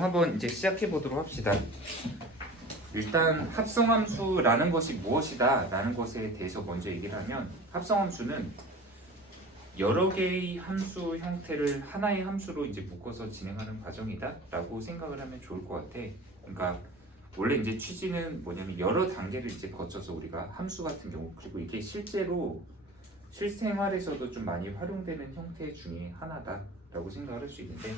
한번 이제 시작해 보도록 합시다. 일단 합성함수라는 것이 무엇이다 라는 것에 대해서 먼저 얘기를 하면, 합성함수는 여러 개의 함수 형태를 하나의 함수로 이제 묶어서 진행하는 과정이다 라고 생각을 하면 좋을 것 같아. 그러니까 원래 이제 취지는 뭐냐면, 여러 단계를 이제 거쳐서 우리가 함수 같은 경우, 그리고 이게 실제로 실생활에서도 좀 많이 활용되는 형태 중에 하나다 라고 생각을 할 수 있는데,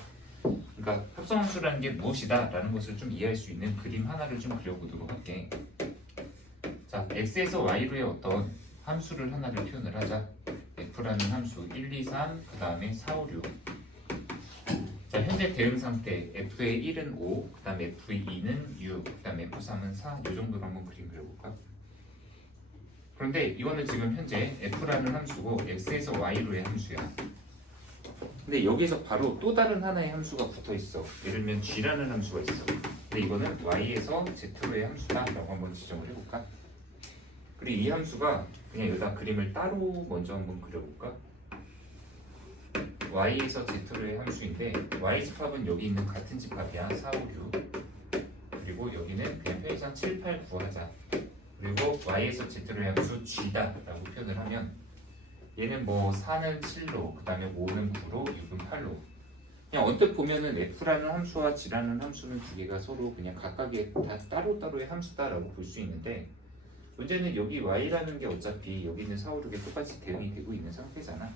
그러니까 합성함수라는 게 무엇이다 라는 것을 좀 이해할 수 있는 그림 하나를 좀 그려보도록 할게. 자, x에서 y로의 어떤 함수를 하나를 표현을 하자. f라는 함수 1, 2, 3, 그 다음에 4, 5, 6. 자, 현재 대응 상태 f의 1은 5, 그 다음에 f의 2는 6, 그 다음에 f3은 4. 이 정도로 한번 그림 그려볼까? 그런데 이거는 지금 현재 f라는 함수고 x에서 y로의 함수야. 근데 여기서 바로 또 다른 하나의 함수가 붙어 있어. 예를 들면 g라는 함수가 있어. 근데 이거는 y에서 z로의 함수다 라고 한번 지정을 해볼까? 그리고 이 함수가 그냥 여기다 그림을 따로 먼저 한번 그려볼까? y에서 z로의 함수인데, y 집합은 여기 있는 같은 집합이야. 4, 5, 6. 그리고 여기는 그냥 편의상 7, 8, 9 하자. 그리고 y에서 z로의 함수 g다 라고 표현을 하면, 얘는 뭐 4는 7로, 그 다음에 5는 9로, 6은 8로. 그냥 언뜻 보면은 f라는 함수와 g라는 함수는 두 개가 서로 그냥 각각의 다 따로따로의 함수다라고 볼 수 있는데, 문제는 여기 y라는 게 어차피 여기 있는 4, 5, 6에 똑같이 대응이 되고 있는 상태잖아.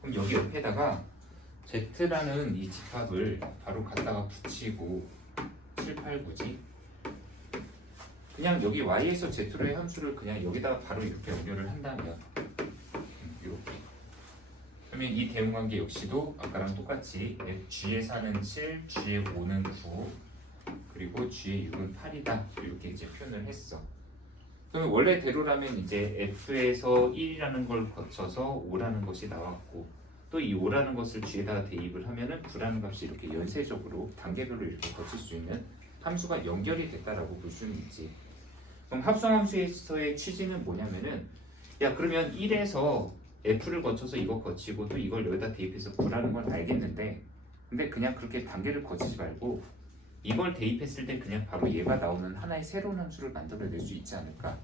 그럼 여기 옆에다가 z라는 이 집합을 바로 갖다가 붙이고 7, 8, 9지. 그냥 여기 y에서 z로의 함수를 그냥 여기다가 바로 이렇게 연결을 한다면, 이렇게. 그러면 이 대응관계 역시도 아까랑 똑같이 g의 4는 7, g의 5는 9, 그리고 g의 6은 8이다 이렇게 이제 표현을 했어. 그러면 원래대로라면 이제 f에서 1이라는 걸 거쳐서 5라는 것이 나왔고, 또 이 5라는 것을 g에다가 대입을 하면은 9라는 값이 이렇게 연쇄적으로 단계별로 이렇게 거칠 수 있는 함수가 연결이 됐다라고 볼 수는 있지. 그럼 합성함수에서의 취지는 뭐냐면은, 야 그러면 1에서 f를 거쳐서 이거 거치고 또 이걸 여기다 대입해서 9라는 걸 알겠는데, 근데 그냥 그렇게 단계를 거치지 말고 이걸 대입했을 때 그냥 바로 얘가 나오는 하나의 새로운 함수를 만들어낼 수 있지 않을까?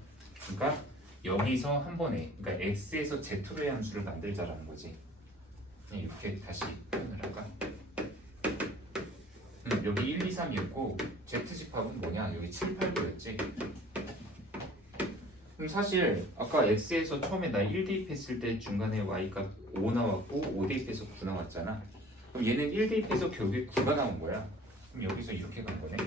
그러니까 여기서 한 번에, 그러니까 x에서 z로의 함수를 만들자라는 거지. 이렇게 다시 표현을 할까? 여기 1, 2, 3이었고 z집합은 뭐냐? 여기 7, 8, 9였지. 그럼 사실 아까 x에서 처음에 나 1 대입했을 때 중간에 y가 5 나왔고 5 대입해서 9 나왔잖아. 그럼 얘는 1 대입해서 결국에 9가 나온 거야. 그럼 여기서 이렇게 간 거네.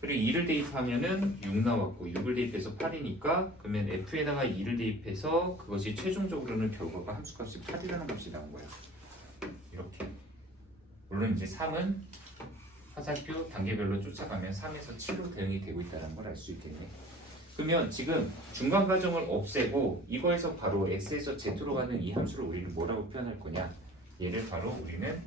그리고 2를 대입하면은 6 나왔고 6을 대입해서 8이니까, 그러면 f에다가 2를 대입해서 그것이 최종적으로는 결과가 함수값이 8이라는 값이 나온 거야. 이렇게. 물론 이제 3은 화살표 단계별로 쫓아가면 3에서 7로 대응이 되고 있다는 걸 알 수 있겠네. 그러면 지금 중간 과정을 없애고 이거에서 바로 x에서 z로 가는 이 함수를 우리는 뭐라고 표현할 거냐? 얘를 바로 우리는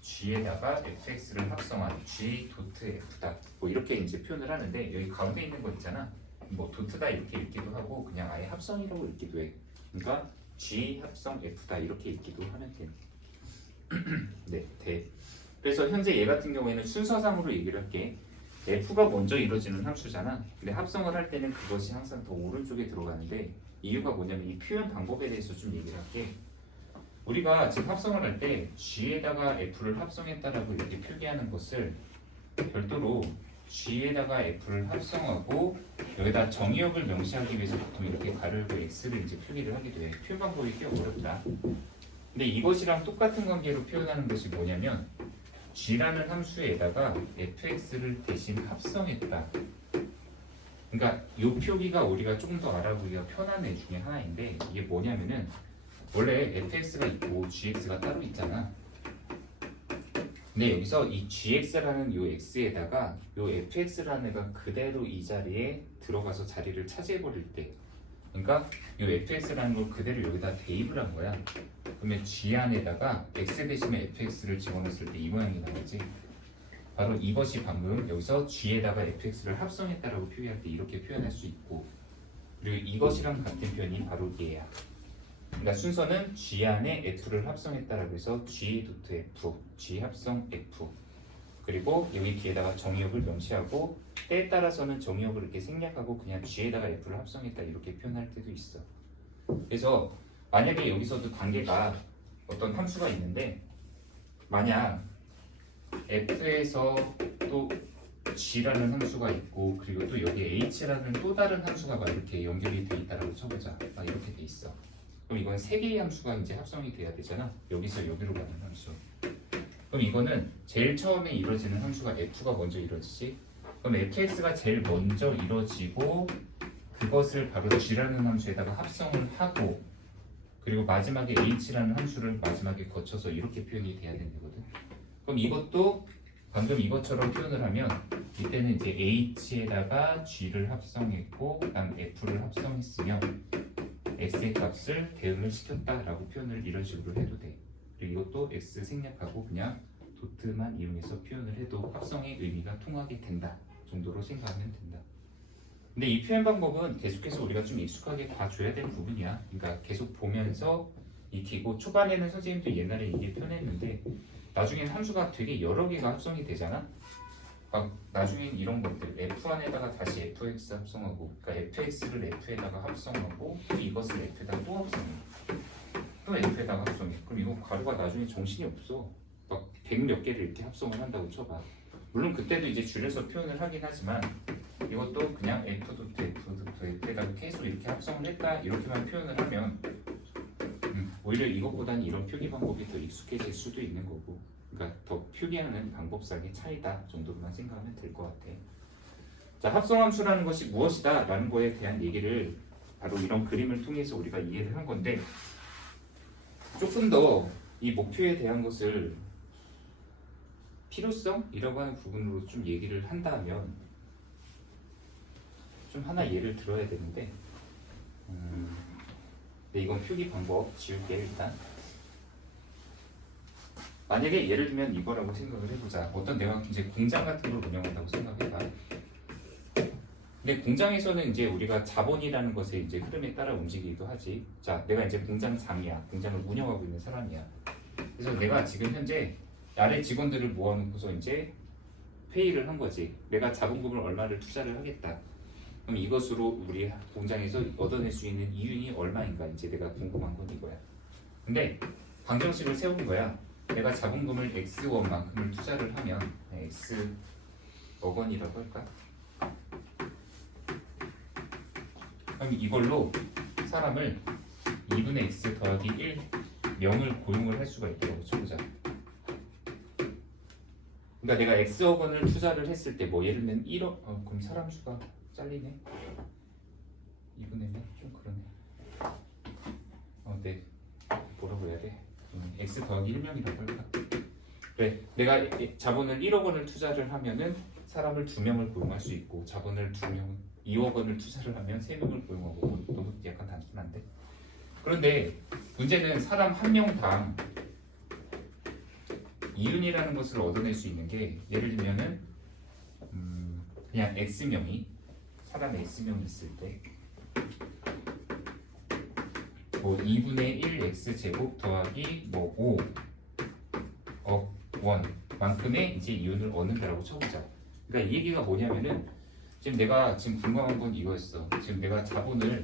g에다가 fx를 합성한 g 도트 f다 뭐 이렇게 이제 표현을 하는데, 여기 가운데 있는 거 있잖아. 뭐 도트다 이렇게 읽기도 하고 그냥 아예 합성이라고 읽기도 해. 그러니까 g 합성 f다 이렇게 읽기도 하면 돼. 네, 돼. 그래서 현재 얘 같은 경우에는 순서상으로 얘기를 할게. f가 먼저 이루어지는 함수잖아. 근데 합성을 할 때는 그것이 항상 더 오른쪽에 들어가는데, 이유가 뭐냐면 이 표현 방법에 대해서 좀 얘기를 할게. 우리가 지금 합성을 할 때 g에다가 f를 합성했다라고 이렇게 표기하는 것을 별도로 g에다가 f를 합성하고 여기다 정의역을 명시하기 위해서 보통 이렇게 가로 열고 x를 이제 표기를 하기도 해. 표현 방법이 꽤 어렵다. 근데 이것이랑 똑같은 관계로 표현하는 것이 뭐냐면, g라는 함수에다가 fx를 대신 합성했다. 그러니까 이 표기가 우리가 조금 더 알아보기가 편한 애 중에 하나인데, 이게 뭐냐면은 원래 fx가 있고 gx가 따로 있잖아. 근데 여기서 이 gx라는 요 x에다가 요 fx라는 애가 그대로 이 자리에 들어가서 자리를 차지해버릴 때, 그러니까 요 fx라는 걸 그대로 여기다 대입을 한 거야. 그러면 g 안에다가 x 대신에 fx를 집어넣었을 때 이 모양이 나오지. 바로 이것이 방금 여기서 g에다가 fx를 합성했다라고 표기할 때 이렇게 표현할 수 있고, 그리고 이것이랑 같은 표현이 바로 얘야. 그러니까 순서는 g 안에 f를 합성했다라고 해서 g 도트 f, g 합성 f. 그리고 여기 뒤에다가 정의역을 명시하고 때에 따라서는 정의역을 이렇게 생략하고 그냥 G에다가 F를 합성했다 이렇게 표현할 때도 있어. 그래서 만약에 여기서도 관계가 어떤 함수가 있는데 만약 F에서 또 G라는 함수가 있고 그리고 또 여기 H라는 또 다른 함수가 막 이렇게 연결이 돼 있다라고 쳐보자. 막 이렇게 돼 있어. 그럼 이건 세 개의 함수가 이제 합성이 돼야 되잖아. 여기서 여기로 가는 함수. 그럼 이거는 제일 처음에 이루어지는 함수가 F가 먼저 이루어지지. 그럼 fx가 제일 먼저 이루어지고 그것을 바로 G라는 함수에다가 합성을 하고 그리고 마지막에 H라는 함수를 마지막에 거쳐서 이렇게 표현이 돼야 되는 거거든. 그럼 이것도 방금 이것처럼 표현을 하면 이때는 이제 H에다가 G를 합성했고 그다음 F를 합성했으면 X의 값을 대응을 시켰다라고 표현을 이런 식으로 해도 돼. 그리고 이것도 X 생략하고 그냥 도트만 이용해서 표현을 해도 합성의 의미가 통하게 된다 정도로 생각하면 된다. 근데 이 표현 방법은 계속해서 우리가 좀 익숙하게 봐줘야 될 부분이야. 그러니까 계속 보면서 익히고 초반에는 선생님도 옛날에 이게 편했는데 나중엔 함수가 되게 여러 개가 합성이 되잖아. 막 나중엔 이런 것들 f1에다가 다시 fx 합성하고 그러니까 fx를 f에다가 합성하고 또 이것을 f에다가 또 합성해 또 f에다가 합성해. 그럼 이거 가루가 나중에 정신이 없어. 막 100 몇 개를 이렇게 합성을 한다고 쳐봐. 물론 그때도 이제 줄여서 표현을 하긴 하지만 이것도 그냥 f부터 f부터 f에다가 계속 이렇게 합성을 했다 이렇게만 표현을 하면 오히려 이것보다는 이런 표기 방법이 더 익숙해질 수도 있는 거고 그러니까 더 표기하는 방법상의 차이다 정도로만 생각하면 될 것 같아. 자, 합성함수라는 것이 무엇이다 라는 거에 대한 얘기를 바로 이런 그림을 통해서 우리가 이해를 한 건데 조금 더 이 목표에 대한 것을 필요성이라고 하는 부분으로 좀 얘기를 한다면 좀 하나 예를 들어야 되는데 네, 이건 표기 방법 지울게. 일단 만약에 예를 들면 이거라고 생각을 해보자. 어떤 내가 이제 공장 같은 걸 운영한다고 생각해봐. 근데 공장에서는 이제 우리가 자본이라는 것의 이제 흐름에 따라 움직이기도 하지. 자, 내가 이제 공장장이야. 공장을 운영하고 있는 사람이야. 그래서 내가 지금 현재 아래 직원들을 모아놓고서 이제 회의를 한 거지. 내가 자본금을 얼마를 투자를 하겠다. 그럼 이것으로 우리 공장에서 얻어낼 수 있는 이윤이 얼마인가 이제 내가 궁금한 건 이거야. 근데 방정식을 세운 거야. 내가 자본금을 X원만큼을 투자를 하면 X억 원이라고 할까? 그럼 이걸로 사람을 2분의 X 더하기 1 명을 고용을 할 수가 있다고 쳐보자. 그러니까 내가 X억 원을 투자를 했을 때 뭐 예를 들면 1억 그럼 사람 수가 잘리네. 2분의 좀 그러네. 네. 뭐라고 해야 돼? X 더하기 1명이라고 할까? 그래. 내가 자본을 1억 원을 투자를 하면은 사람을 2명을 고용할 수 있고 자본을 2억 원을 투자를 하면 3명을 고용하고 너무 약간 단순한데. 그런데 문제는 사람 한 명당 이윤이라는 것을 얻어낼 수 있는 게 예를 들면은 그냥 X명이 사람 X명이 있을 때 뭐 2분의 1 X제곱 더하기 뭐 5억 원만큼의 이제 이윤을 얻는다라고 쳐보자. 그러니까 이 얘기가 뭐냐면은 지금 내가 지금 궁금한 건 이거였어. 지금 내가 자본을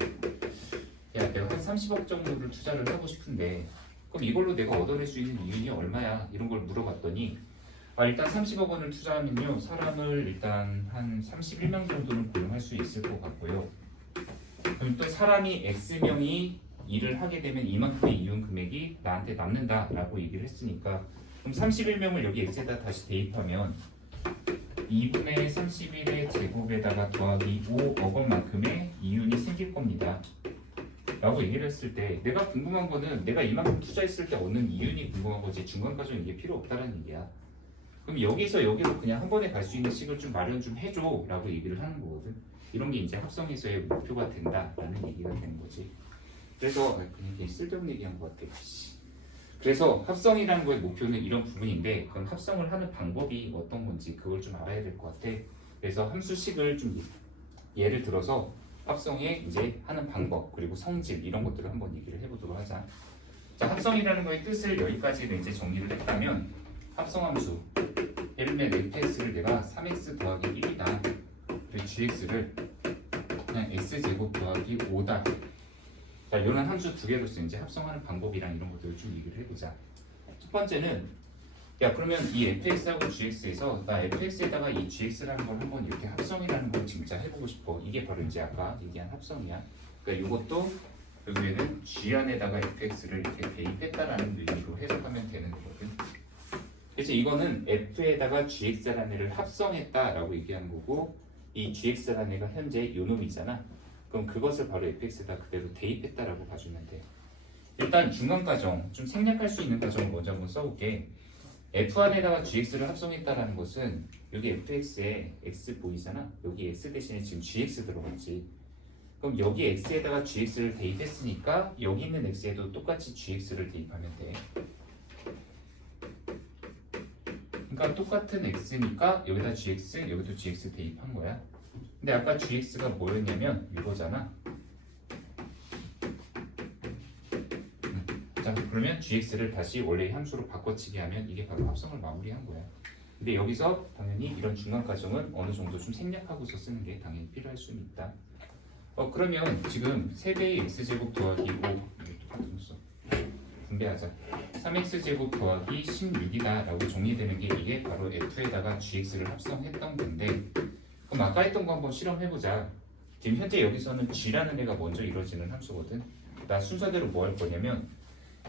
내가 한 30억 정도를 투자를 하고 싶은데 그럼 이걸로 내가 얻어낼 수 있는 이윤이 얼마야? 이런 걸 물어봤더니 일단 30억 원을 투자하면요 사람을 일단 한 31명 정도는 고용할 수 있을 것 같고요. 그럼 또 사람이 X명이 일을 하게 되면 이만큼의 이윤 금액이 나한테 남는다라고 얘기를 했으니까 그럼 31명을 여기 X에다 다시 대입하면 2분의 31의 제곱에다가 더하기 5억 원만큼의 이윤이 생길 겁니다 라고 얘기를 했을 때 내가 궁금한 거는 내가 이만큼 투자했을 때 얻는 이윤이 궁금한 거지 중간 과정 이게 필요 없다는 얘기야. 그럼 여기서 여기로 그냥 한 번에 갈 수 있는 식을 좀 마련 좀 해줘 라고 얘기를 하는 거거든. 이런 게 이제 합성에서의 목표가 된다라는 얘기가 되는 거지. 그래서 그냥 되게 쓸데없는 얘기한 것 같아. 그래서 합성이라는 거의 목표는 이런 부분인데 그럼 합성을 하는 방법이 어떤 건지 그걸 좀 알아야 될 것 같아. 그래서 함수식을 좀 예를 들어서 합성에 이제 하는 방법 그리고 성질 이런 것들을 한번 얘기를 해보도록 하자. 자, 합성이라는 거의 뜻을 여기까지는 이제 정리를 했다면 합성함수에 예를 들면 fx를 내가 3x 더하기 1이다. 그리고 gx를 그냥 x제곱 더하기 5다. 자, 이런 함수 두 개로서 이제 합성하는 방법이랑 이런 것들을 좀 얘기를 해보자. 첫 번째는 야 그러면 이 fx하고 gx에서 나 fx에다가 이 gx라는 걸 한번 이렇게 합성이라는 걸 진짜 해보고 싶어. 이게 바로 이제 아까 얘기한 합성이야. 그러니까 이것도 여기에는 g 안에다가 fx를 이렇게 대입했다라는 의미로 해석하면 되는 거거든. 그래서 이거는 f에다가 gx라는 애를 합성했다라고 얘기하는 거고, 이 gx라는 애가 현재 요 놈이잖아. 그럼 그것을 바로 fx에다 그대로 대입했다라고 봐주면 돼. 일단 중간 과정, 좀 생략할 수 있는 과정을 먼저 한번 써볼게. f 안에다가 gx를 합성했다라는 것은 여기 fx에 x 보이잖아. 여기 x 대신에 지금 gx 들어갔지. 그럼 여기 x에다가 gx를 대입했으니까 여기 있는 x에도 똑같이 gx를 대입하면 돼. 그러니까 똑같은 x니까 여기다 gx, 여기도 gx 대입한 거야. 근데 아까 gx가 뭐였냐면 이거잖아. 자, 그러면 gx를 다시 원래의 함수로 바꿔치기 하면 이게 바로 합성을 마무리한 거야. 근데 여기서 당연히 이런 중간 과정은 어느 정도 좀 생략하고서 쓰는 게 당연히 필요할 수는 있다. 그러면 지금 3배의 x제곱 더하기 5 똑같은 수 분배하자. 3x제곱 더하기 16이다 라고 정리되는 게 이게 바로 f에다가 gx를 합성했던 건데, 그럼 아까 했던 거 한번 실험해보자. 지금 현재 여기서는 g라는 애가 먼저 이루어지는 함수거든. 나 순서대로 뭐 할 거냐면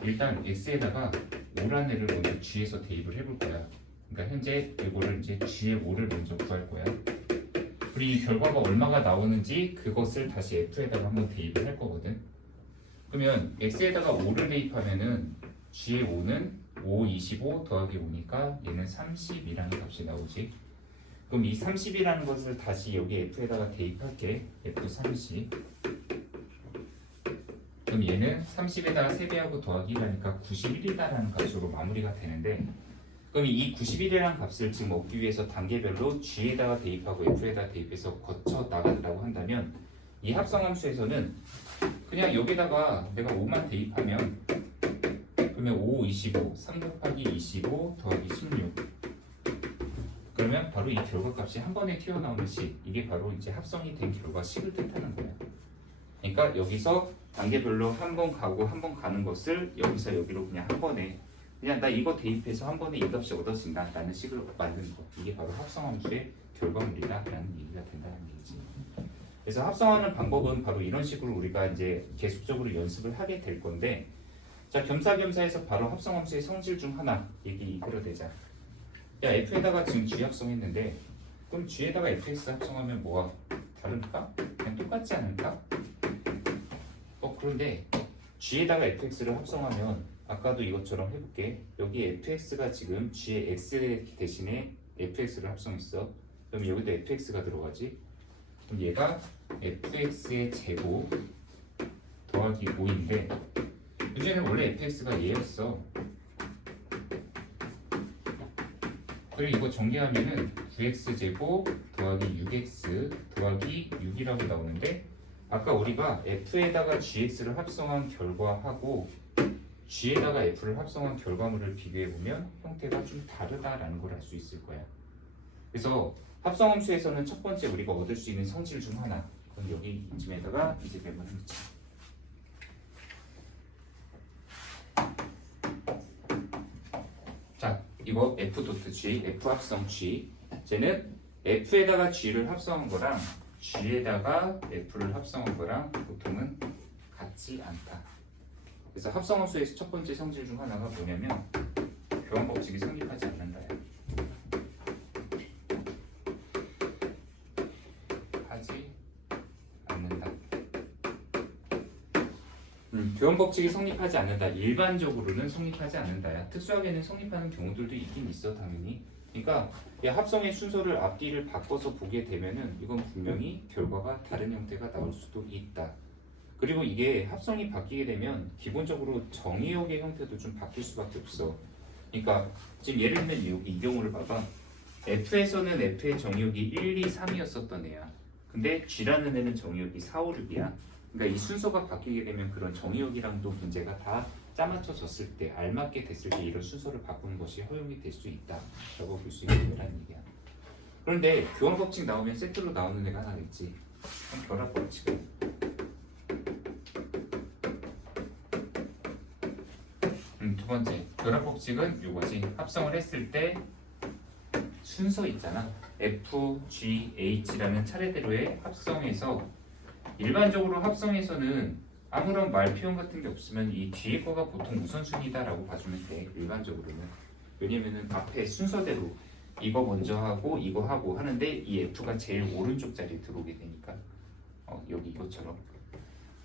일단 x에다가 5라는 애를 먼저 g에서 대입을 해볼 거야. 그러니까 현재 이거를 이제 g의 5를 먼저 구할 거야. 그리고 이 결과가 얼마가 나오는지 그것을 다시 f에다가 한번 대입을 할 거거든. 그러면 x에다가 5를 대입하면은 g의 5는 5, 25 더하기 5니까 얘는 30이라는 값이 나오지. 그럼 이 30이라는 것을 다시 여기 f에다가 대입할게. f30. 그럼 얘는 30에다가 3배하고 더하기 1하니까 91이다라는 값으로 마무리가 되는데, 그럼 이 91이라는 값을 지금 얻기 위해서 단계별로 g에다가 대입하고 f에다가 대입해서 거쳐 나가라고 한다면 이 합성함수에서는 그냥 여기다가 내가 5만 대입하면 그러면 5, 25, 3 곱하기 25 더하기 16, 그러면 바로 이 결과값이 한 번에 튀어나오는 식, 이게 바로 이제 합성이 된 결과식을 뜻하는 거야. 그러니까 여기서 단계별로 한 번 가고 한 번 가는 것을 여기서 여기로 그냥 한 번에 그냥 나 이거 대입해서 한 번에 이 값이 얻어진다 라는 식을 만드는 거, 이게 바로 합성함수의 결과물이다 라는 얘기가 된다는 얘기지. 그래서 합성하는 방법은 바로 이런 식으로 우리가 이제 계속적으로 연습을 하게 될 건데, 자 겸사겸사해서 바로 합성함수의 성질 중 하나 얘기 이끌어내자. 야 f에다가 지금 g 합성했는데 그럼 g에다가 fx 합성하면 뭐가 다를까? 그냥 똑같지 않을까? 그런데 g에다가 fx를 합성하면 아까도 이것처럼 해볼게. 여기 fx가 지금 g의 x 대신에 fx를 합성했어. 그럼 여기도 fx가 들어가지. 그럼 얘가 fx의 제곱 더하기 5인데 요즘에는 원래 fx가 얘였어. 그리고 이거 전개하면은 9x제곱 더하기 6x 더하기 6이라고 나오는데, 아까 우리가 f에다가 gx를 합성한 결과하고 g에다가 f를 합성한 결과물을 비교해보면 형태가 좀 다르다라는 걸 알 수 있을 거야. 그래서 합성함수에서는 첫 번째 우리가 얻을 수 있는 성질 중 하나, 그럼 여기 이쯤에다가 이제 메모를 해놓자. 자, 이거 f.g, f 합성 g, 쟤는 f에다가 g를 합성한 거랑 g에다가 f를 합성한 거랑 보통은 같지 않다. 그래서 합성함수에서 첫 번째 성질 중 하나가 뭐냐면 교환 법칙이 성립하지 않는다야. 하지 않는다. 교환 법칙이 성립하지 않는다. 일반적으로는 성립하지 않는다야. 특수하게는 성립하는 경우들도 있긴 있어 당연히. 그러니까 합성의 순서를 앞뒤를 바꿔서 보게 되면은 이건 분명히 결과가 다른 형태가 나올 수도 있다. 그리고 이게 합성이 바뀌게 되면 기본적으로 정의역의 형태도 좀 바뀔 수밖에 없어. 그러니까 지금 예를 들면 이 경우를 봐봐. f에서는 f의 정의역이 1, 2, 3이었었던 애야. 근데 g라는 애는 정의역이 4, 5, 6이야. 그러니까 이 순서가 바뀌게 되면 그런 정의역이랑도 문제가 다 짜맞춰졌을 때 알맞게 됐을 때 이런 순서를 바꾸는 것이 허용이 될 수 있다라고 볼 수 있는 거라는 얘기야. 그런데 교환 법칙 나오면 세트로 나오는 애가 하나 있지. 그럼 결합 법칙은 두 번째 결합 법칙은 이거지. 합성을 했을 때 순서 있잖아. F, G, H라는 차례대로의 합성에서 일반적으로 합성에서는 아무런 말 표현 같은 게 없으면 이 뒤에 거가 보통 우선순위다라고 봐주면 돼. 일반적으로는. 왜냐면은 앞에 순서대로 이거 먼저 하고 이거 하고 하는데 이 F가 제일 오른쪽 자리에 들어오게 되니까 여기 이것처럼.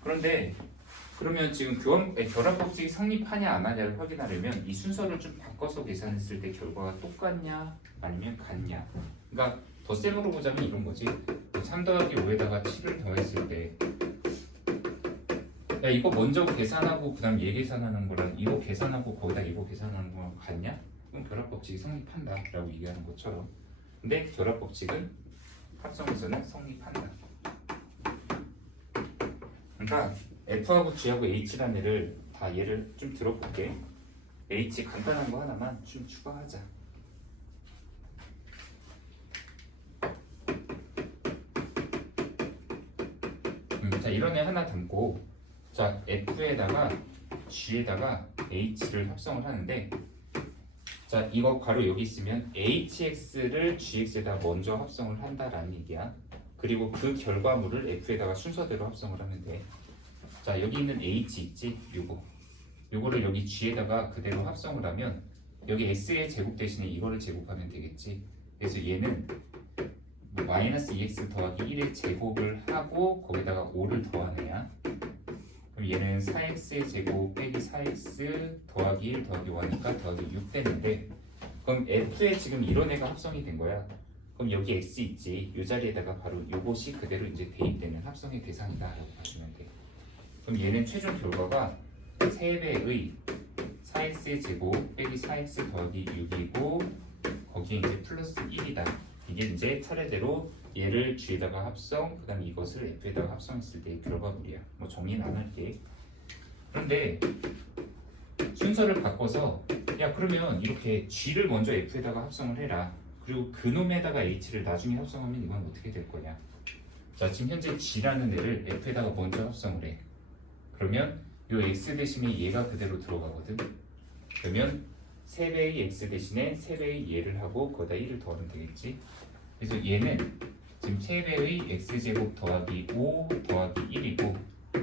그런데 그러면 지금 결합 법칙이 성립하냐 안 하냐를 확인하려면 이 순서를 좀 바꿔서 계산했을 때 결과가 똑같냐 아니면 같냐. 그러니까 덧셈으로 보자면 이런 거지. 3 더하기 5에다가 7을 더했을 때 야 이거 먼저 계산하고 그 다음 얘 계산하는 거랑 이거 계산하고 거기다 이거 계산하는 거랑 같냐? 그럼 결합법칙이 성립한다 라고 얘기하는 것처럼. 근데 결합법칙은 합성에서는 성립한다. 그러니까 F하고 G하고 H라는 애를 다 얘를 좀 들어볼게. H 간단한 거 하나만 좀 추가하자. 자 이런 애 하나 담고 자 F에다가 G에다가 H를 합성을 하는데 자 이거 바로 여기 있으면 HX를 GX에다 먼저 합성을 한다라는 얘기야. 그리고 그 결과물을 F에다가 순서대로 합성을 하면 돼. 자 여기 있는 H 있지? 요거를 여기 G에다가 그대로 합성을 하면 여기 S의 제곱 대신에 이거를 제곱하면 되겠지. 그래서 얘는 마이너스 2x 더하기 1의 제곱을 하고 거기다가 5를 더한 애야. 그럼 얘는 4x의 제곱 빼기 4x 더하기 1 더하기 5니까 더하기 6 되는데 그럼 F에 지금 이런 애가 합성이 된 거야. 그럼 여기 x 있지. 이 자리에다가 바로 요것이 그대로 이제 대입되는 합성의 대상이다 라고 봐주면 돼. 그럼 얘는 최종 결과가 3배의 4x의 제곱 빼기 4x 더하기 6이고 거기에 이제 플러스 1이다. 이게 이제 차례대로 얘를 G에다가 합성, 그 다음에 이것을 F에다가 합성했을 때의 결과물이야. 뭐 정리는 안 할게. 그런데 순서를 바꿔서 야 그러면 이렇게 G를 먼저 F에다가 합성을 해라. 그리고 그놈에다가 H를 나중에 합성하면 이건 어떻게 될 거냐. 자 지금 현재 G라는 애를 F에다가 먼저 합성을 해. 그러면 이 X 대신에 얘가 그대로 들어가거든. 그러면 3배의 X 대신에 3배의 얘를 하고 거기다 1을 더하면 되겠지. 그래서 얘는 지금 3배의 X제곱 더하기 5 더하기 1이고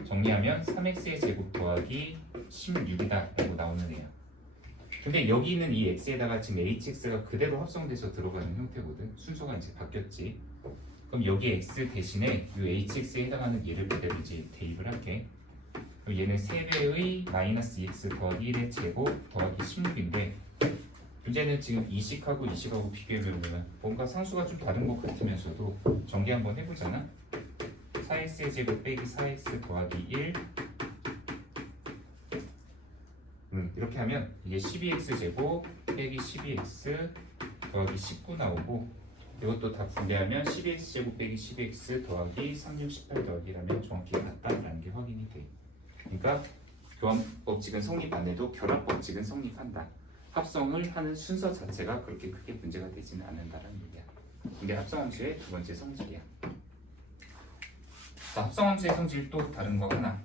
정리하면 3X의 제곱 더하기 16이다 라고 나오는 애야. 근데 여기 있는 이 X에다가 지금 HX가 그대로 합성돼서 들어가는 형태거든. 순서가 이제 바뀌었지. 그럼 여기 X 대신에 이 HX에 해당하는 얘를 그대로 이제 대입을 할게. 그럼 얘는 3배의 마이너스 2x 더하기 1의 제곱 더하기 16인데 문제는 지금 이식하고 이식하고 비교해보면 뭔가 상수가 좀 다른 것 같으면서도 전개 한번 해보잖아. 4x의 제곱 빼기 4x 더하기 1 이렇게 하면 이게 12x 제곱 빼기 12x 더하기 19 나오고 이것도 다 분배하면 12x 제곱 빼기 12x 더하기 36, 18 더하기라면 정확히 같다라는 게 확인이 돼. 그러니까 교환법칙은 성립 안 해도 결합법칙은 성립한다. 합성을 하는 순서 자체가 그렇게 크게 문제가 되지는 않는다는 얘기야. 이게 합성함수의 두 번째 성질이야. 자, 합성함수의 성질 또 다른 거 하나.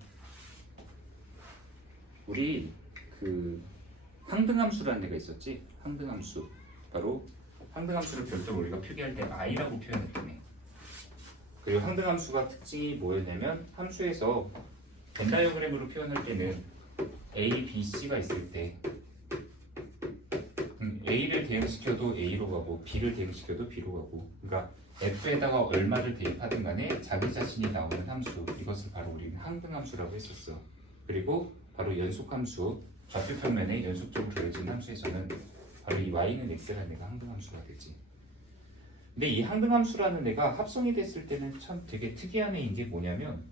우리 그 항등함수라는 애가 있었지. 항등함수. 바로 항등함수를 별도로 우리가 표기할 때 i라고 표현했던 애. 그리고 항등함수가 특징이 뭐였냐면 함수에서 벤 다이어그램으로 표현할 때는 A, B, C가 있을 때 A를 대응시켜도 A로 가고 B를 대응시켜도 B로 가고 그러니까 F에다가 얼마를 대입하든 간에 자기 자신이 나오는 함수 이것을 바로 우리는 항등함수라고 했었어. 그리고 바로 연속함수 좌표 평면에 연속적으로 그려진 함수에서는 바로 이 y는 x라는 애가 항등함수가 되지. 근데 이 항등함수라는 애가 합성이 됐을 때는 참 되게 특이한 애인 게 뭐냐면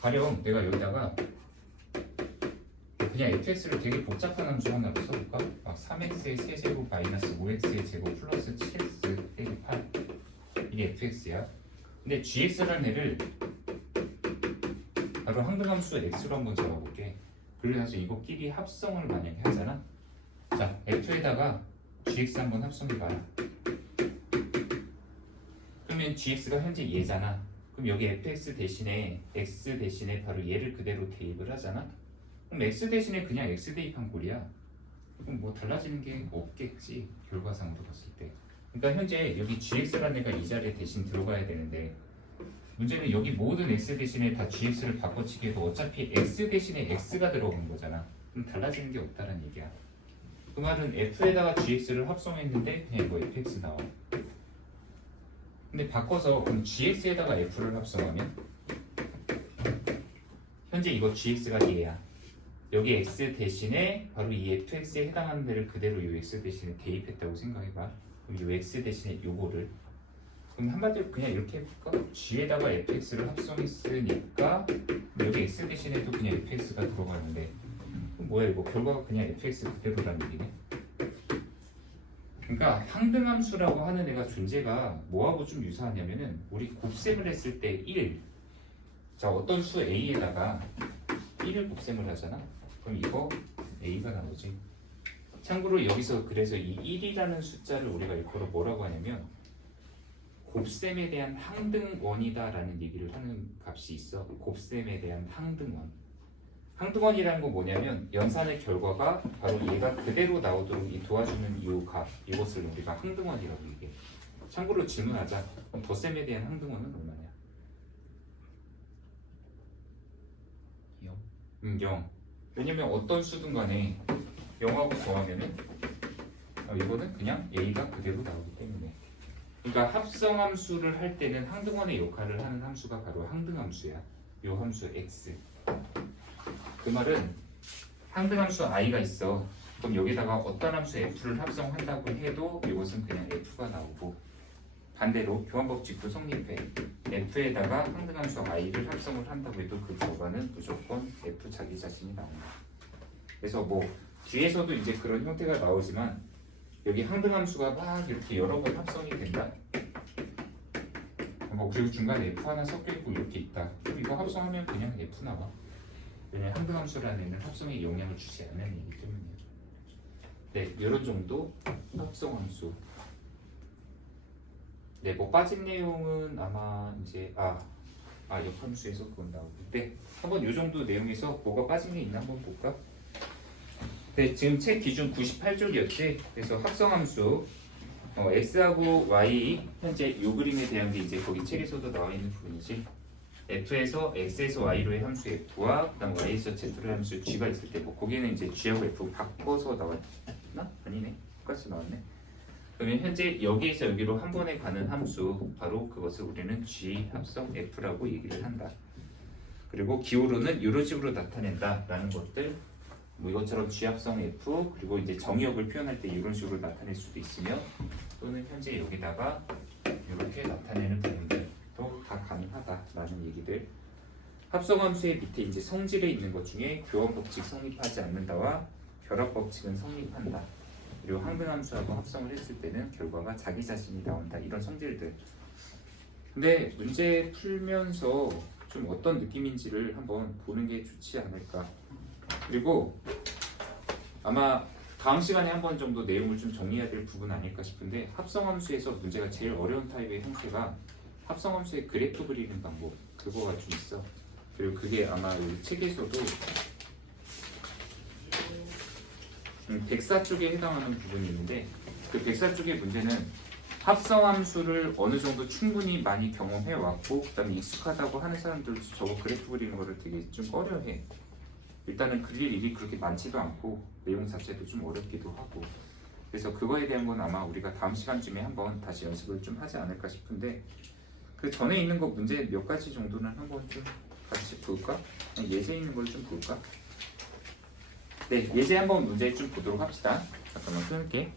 가령 내가 여기다가 그냥 fx를 되게 복잡한 함수 하나로 써볼까? 막 3x의 세제곱 마이너스 5x의 제곱 플러스 7x 빼기 8 이게 fx야. 근데 gx라는 애를 바로 항등함수 x로 한번 잡아볼게. 그래서 이거끼리 합성을 만약에 하잖아. 자, F에다가 GX 한번 합성해봐라. 그러면 GX가 현재 얘잖아. 그럼 여기 FX 대신에 X 대신에 바로 얘를 그대로 대입을 하잖아. 그럼 X 대신에 그냥 X 대입한 꼴이야. 그럼 뭐 달라지는 게 없겠지, 결과상으로 봤을 때. 그러니까 현재 여기 GX라는 애가 이 자리에 대신 들어가야 되는데, 문제는 여기 모든 X 대신에 다 GX를 바꿔치기 해도 어차피 X 대신에 X가 들어간 거잖아. 그럼 달라지는 게 없다는 얘기야. 그 말은 F에다가 GX를 합성했는데 그냥 이거 FX 나와. 근데 바꿔서 그럼 GX에다가 F를 합성하면 현재 이거 GX가 얘야. 여기 X 대신에 바로 이 FX에 해당하는 데를 그대로 이 X 대신에 대입했다고 생각해봐. 그럼 이 X 대신에 요거를, 그럼 한마디로 그냥 이렇게 해볼까? G에다가 FX를 합성했으니까 여기 X 대신에도 그냥 FX가 들어가는데, 그럼 뭐야 이거 결과가 그냥 FX 그대로라는 얘기네. 그러니까 항등함수라고 하는 애가 존재가 뭐하고 좀 유사하냐면은, 우리 곱셈을 했을 때 1, 자 어떤 수 A에다가 1을 곱셈을 하잖아. 그럼 이거 A가 나오지. 참고로 여기서 그래서 이 1이라는 숫자를 우리가 일컬어 뭐라고 하냐면 곱셈에 대한 항등원이다 라는 얘기를 하는 값이 있어. 곱셈에 대한 항등원. 항등원이라는 건 뭐냐면 연산의 결과가 바로 얘가 그대로 나오도록 이 도와주는 이 값, 이것을 우리가 항등원이라고 얘기해. 참고로 질문하자. 그럼 덧셈에 대한 항등원은 얼마냐? 0. 0. 왜냐면 어떤 수든 간에 0하고 더하면은 이거는 그냥 A가 그대로 나오기 때문에. 그러니까 합성함수를 할 때는 항등원의 역할을 하는 함수가 바로 항등함수야. 요 함수 X. 그 말은 항등함수 I가 있어. 그럼 여기다가 어떤 함수 F를 합성한다고 해도 이것은 그냥 F가 나오고, 반대로 교환법칙도 성립해. F에다가 항등함수 I를 합성을 한다고 해도 그 결과는 무조건 F 자기 자신이 나온다. 그래서 뭐 뒤에서도 이제 그런 형태가 나오지만 여기 항등함수가 막 이렇게 여러 번 합성이 된다. 뭐 그리고 중간에 F 하나 섞여 있고 이렇게 있다. 그럼 이거 합성하면 그냥 F 나와. 왜냐면 항등함수라는 애는 합성에 영향을 주지 않는 애이기 때문이에요. 네, 이런 정도 합성함수. 네, 뭐 빠진 내용은 아마 이제 역함수에서 그건 나오고. 네, 한번 이 정도 내용에서 뭐가 빠진 게 있나 한번 볼까? 네, 지금 책 기준 98쪽이었지. 그래서 합성함수 x하고 y 현재 이 그림에 대한 게 이제 거기 책에서도 나와 있는 부분이지. f에서 x에서 y로의 함수 f와 그다음 y에서 z로의 함수 g가 있을 때 뭐 거기는 이제 g하고 f 바꿔서 나왔나? 아니네, 똑같이 나왔네. 그러면 현재 여기에서 여기로 한 번에 가는 함수, 바로 그것을 우리는 g 합성 f라고 얘기를 한다. 그리고 기호로는 이런 식으로 나타낸다라는 것들. 뭐 이것처럼 G합성 F, 그리고 이제 정의역을 표현할 때 이런 식으로 나타낼 수도 있으며, 또는 현재 여기다가 이렇게 나타내는 부분들도 다 가능하다라는 얘기들. 합성함수의 밑에 이제 성질에 있는 것 중에 교환법칙 성립하지 않는다와 결합법칙은 성립한다. 그리고 항등함수하고 합성을 했을 때는 결과가 자기 자신이 나온다. 이런 성질들. 근데 문제 풀면서 좀 어떤 느낌인지를 한번 보는 게 좋지 않을까. 그리고 아마 다음 시간에 한 번 정도 내용을 좀 정리해야 될 부분 아닐까 싶은데, 합성함수에서 문제가 제일 어려운 타입의 형태가 합성함수의 그래프 그리는 방법, 그거가 좀 있어. 그리고 그게 아마 여기 책에서도 104 쪽에 해당하는 부분이 있는데, 그 104 쪽의 문제는 합성함수를 어느 정도 충분히 많이 경험해 왔고 그다음에 익숙하다고 하는 사람들도 저거 그래프 그리는 거를 되게 좀 꺼려해. 일단은 그릴 일이 그렇게 많지도 않고 내용 자체도 좀 어렵기도 하고, 그래서 그거에 대한 건 아마 우리가 다음 시간쯤에 한번 다시 연습을 좀 하지 않을까 싶은데, 그 전에 있는 거 문제 몇 가지 정도는 한번 좀 같이 볼까? 예제 있는 걸 좀 볼까? 네, 예제 한번 문제 좀 보도록 합시다. 잠깐만 끊을게.